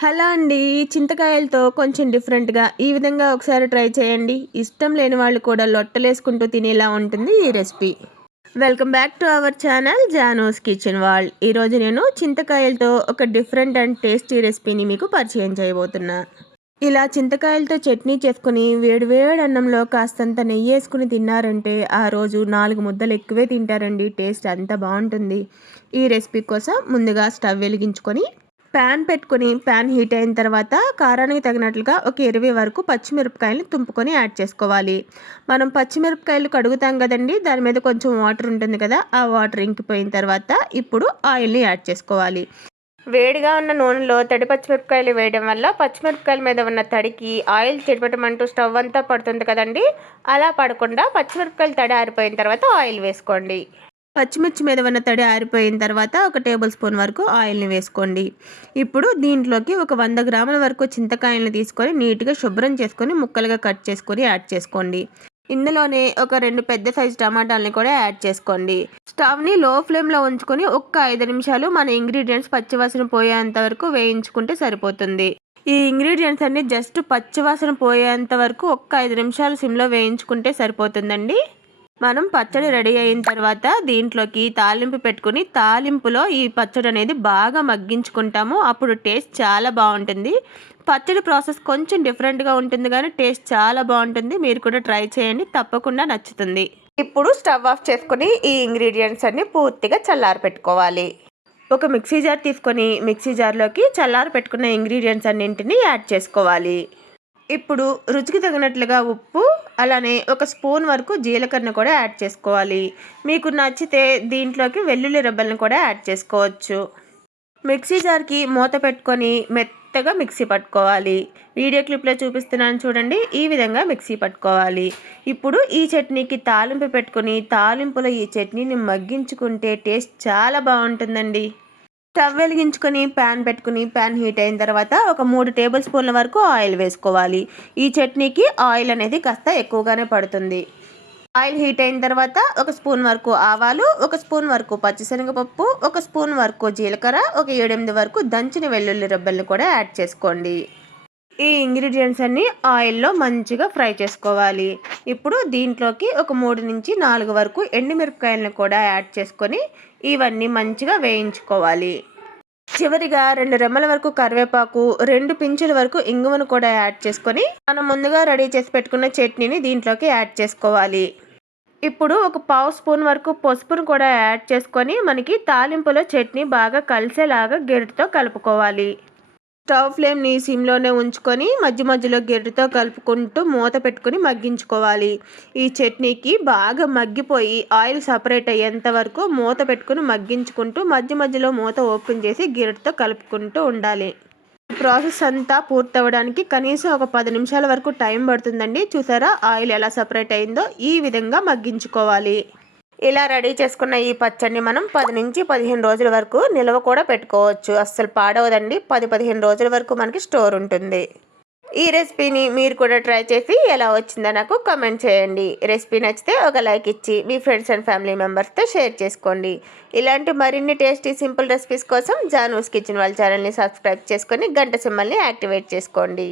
Hello అండి. చింతకాయలతో కొంచెం డిఫరెంట్గా ఈ విధంగా ఒకసారి ట్రై చేయండి. ఇష్టం లేని వాళ్ళు కూడా లొట్టలేసుకుంటూ తినేలా ఉంటుంది ఈ recipe. Welcome back to our channel జానోస్ kitchen wall ఈరోజు నేను చింతకాయలతో ఒక డిఫరెంట్ అండ్ టేస్టీ రెసిపీని మీకు పరిచయం చేయబోతున్నా. ఇలా చింతకాయలతో చట్నీ చేసుకుని వేడివేడి అన్నంలో కాస్తంత నెయ్యి వేసుకుని తిన్నారంటే ఆ రోజు నాలుగు ముద్దలు ఎక్కువే తింటారండి. టేస్ట్ అంత బాగుంటుంది. ఈ రెసిపీ కోసం ముందుగా స్టవ్ వెలిగించుకొని ప్యాన్ పెట్టుకొని ప్యాన్ హీట్ అయిన తర్వాత కారానికి తగినట్లుగా ఒక ఇరవై వరకు పచ్చిమిరపకాయలు తుంపుకొని యాడ్ చేసుకోవాలి. మనం పచ్చిమిరపకాయలు కడుగుతాం కదండి దాని మీద కొంచెం వాటర్ ఉంటుంది కదా ఆ వాటర్ ఇంకిపోయిన తర్వాత ఇప్పుడు ఆయిల్ని యాడ్ చేసుకోవాలి. వేడిగా ఉన్న నూనెలో తడి పచ్చిమిరపకాయలు వేయడం వల్ల పచ్చిమిరపకాయల మీద ఉన్న తడికి ఆయిల్ చిటపటమంటూ స్టవ్ అంతా పడుతుంది కదండి అలా పడకుండా పచ్చిమిరపకాయలు తడి ఆరిపోయిన తర్వాత ఆయిల్ వేసుకోండి. పచ్చిమిర్చి మీద ఉన్న తడి ఆరిపోయిన తర్వాత ఒక టేబుల్ స్పూన్ వరకు ఆయిల్ని వేసుకోండి. ఇప్పుడు దీంట్లోకి ఒక వంద గ్రాముల వరకు చింతకాయలను తీసుకొని నీట్గా శుభ్రం చేసుకొని ముక్కలుగా కట్ చేసుకొని యాడ్ చేసుకోండి. ఇందులోనే ఒక రెండు పెద్ద సైజు టమాటాలని కూడా యాడ్ చేసుకోండి. స్టవ్ని లో ఫ్లేమ్లో ఉంచుకొని ఒక్క ఐదు నిమిషాలు మన ఇంగ్రీడియంట్స్ పచ్చివాసన పోయేంత వరకు వేయించుకుంటే సరిపోతుంది. ఈ ఇంగ్రీడియంట్స్ అన్ని జస్ట్ పచ్చివాసన పోయేంత వరకు ఒక్క ఐదు నిమిషాలు సిమ్లో వేయించుకుంటే సరిపోతుందండి. మనం పచ్చడి రెడీ అయిన తర్వాత దీంట్లోకి తాలింపు పెట్టుకుని తాలింపులో ఈ పచ్చడి అనేది బాగా మగ్గించుకుంటాము. అప్పుడు టేస్ట్ చాలా బాగుంటుంది. పచ్చడి ప్రాసెస్ కొంచెం డిఫరెంట్గా ఉంటుంది కానీ టేస్ట్ చాలా బాగుంటుంది. మీరు కూడా ట్రై చేయండి. తప్పకుండా నచ్చుతుంది. ఇప్పుడు స్టవ్ ఆఫ్ చేసుకుని ఈ ఇంగ్రీడియంట్స్ అన్ని పూర్తిగా చల్లారి పెట్టుకోవాలి. ఒక మిక్సీ జార్ తీసుకొని మిక్సీ జార్లోకి చల్లారి పెట్టుకున్న ఇంగ్రీడియంట్స్ అన్నింటినీ యాడ్ చేసుకోవాలి. ఇప్పుడు రుచికి తగినట్లుగా ఉప్పు అలానే ఒక స్పూన్ వరకు జీలకర్ర కూడా యాడ్ చేసుకోవాలి. మీకు నచ్చితే దీంట్లోకి వెల్లుల్లి రెబ్బలను కూడా యాడ్ చేసుకోవచ్చు. మిక్సీ జార్కి మూత పెట్టుకొని మెత్తగా మిక్సీ పట్టుకోవాలి. వీడియో క్లిప్లో చూపిస్తున్నాను చూడండి ఈ విధంగా మిక్సీ పట్టుకోవాలి. ఇప్పుడు ఈ చట్నీకి తాలింపు పెట్టుకొని తాలింపులో ఈ చట్నీని మగ్గించుకుంటే టేస్ట్ చాలా బాగుంటుందండి. స్టవ్ వెలిగించుకొని ప్యాన్ పెట్టుకుని ప్యాన్ హీట్ అయిన తర్వాత ఒక మూడు టేబుల్ స్పూన్ల వరకు ఆయిల్ వేసుకోవాలి. ఈ చట్నీకి ఆయిల్ అనేది కాస్త ఎక్కువగానే పడుతుంది. ఆయిల్ హీట్ అయిన తర్వాత ఒక స్పూన్ వరకు ఆవాలు ఒక స్పూన్ వరకు పచ్చిశనగపప్పు ఒక స్పూన్ వరకు జీలకర్ర ఒక ఏడెనిమిది వరకు దంచిన వెల్లుల్లి రబ్బల్ని కూడా యాడ్ చేసుకోండి. ఈ ఇంగ్రీడియంట్స్ అన్నీ ఆయిల్లో మంచిగా ఫ్రై చేసుకోవాలి. ఇప్పుడు దీంట్లోకి ఒక మూడు నుంచి నాలుగు వరకు ఎండుమిరపకాయలను కూడా యాడ్ చేసుకొని ఇవన్నీ మంచిగా వేయించుకోవాలి. చివరిగా రెండు రెమ్మల వరకు కరివేపాకు రెండు పించుల వరకు ఇంగువను కూడా యాడ్ చేసుకొని మనం ముందుగా రెడీ చేసి పెట్టుకున్న చట్నీని దీంట్లోకి యాడ్ చేసుకోవాలి. ఇప్పుడు ఒక పావు స్పూన్ వరకు పసుపును కూడా యాడ్ చేసుకొని మనకి తాలింపులో చట్నీ బాగా కలిసేలాగా గెరిటితో కలుపుకోవాలి. స్టవ్ ఫ్లేమ్ని సిమ్లోనే ఉంచుకొని మధ్య మధ్యలో గెర్రితో కలుపుకుంటూ మూత పెట్టుకుని మగ్గించుకోవాలి. ఈ చట్నీకి బాగా మగ్గిపోయి ఆయిల్ సపరేట్ అయ్యేంత వరకు మూత పెట్టుకుని మగ్గించుకుంటూ మధ్య మధ్యలో మూత ఓపెన్ చేసి గెరిటితో కలుపుకుంటూ ఉండాలి. ప్రాసెస్ అంతా పూర్తవడానికి కనీసం ఒక పది నిమిషాల వరకు టైం పడుతుందండి. చూసారా? ఆయిల్ ఎలా సపరేట్ అయిందో ఈ విధంగా మగ్గించుకోవాలి. ఇలా రెడీ చేసుకున్న ఈ పచ్చడిని మనం పది నుంచి పదిహేను రోజుల వరకు నిల్వ కూడా పెట్టుకోవచ్చు. అస్సలు పాడవదండి. పది పదిహేను రోజుల వరకు మనకి స్టోర్ ఉంటుంది. ఈ రెసిపీని మీరు కూడా ట్రై చేసి ఎలా వచ్చిందో నాకు కమెంట్ చేయండి. రెసిపీ నచ్చితే ఒక లైక్ ఇచ్చి మీ ఫ్రెండ్స్ అండ్ ఫ్యామిలీ మెంబర్స్తో షేర్ చేసుకోండి. ఇలాంటి మరిన్ని టేస్టీ సింపుల్ రెసిపీస్ కోసం జానూస్ కిచెన్ వాళ్ళ ఛానల్ని సబ్స్క్రైబ్ చేసుకొని గంట సింబల్ని యాక్టివేట్ చేసుకోండి.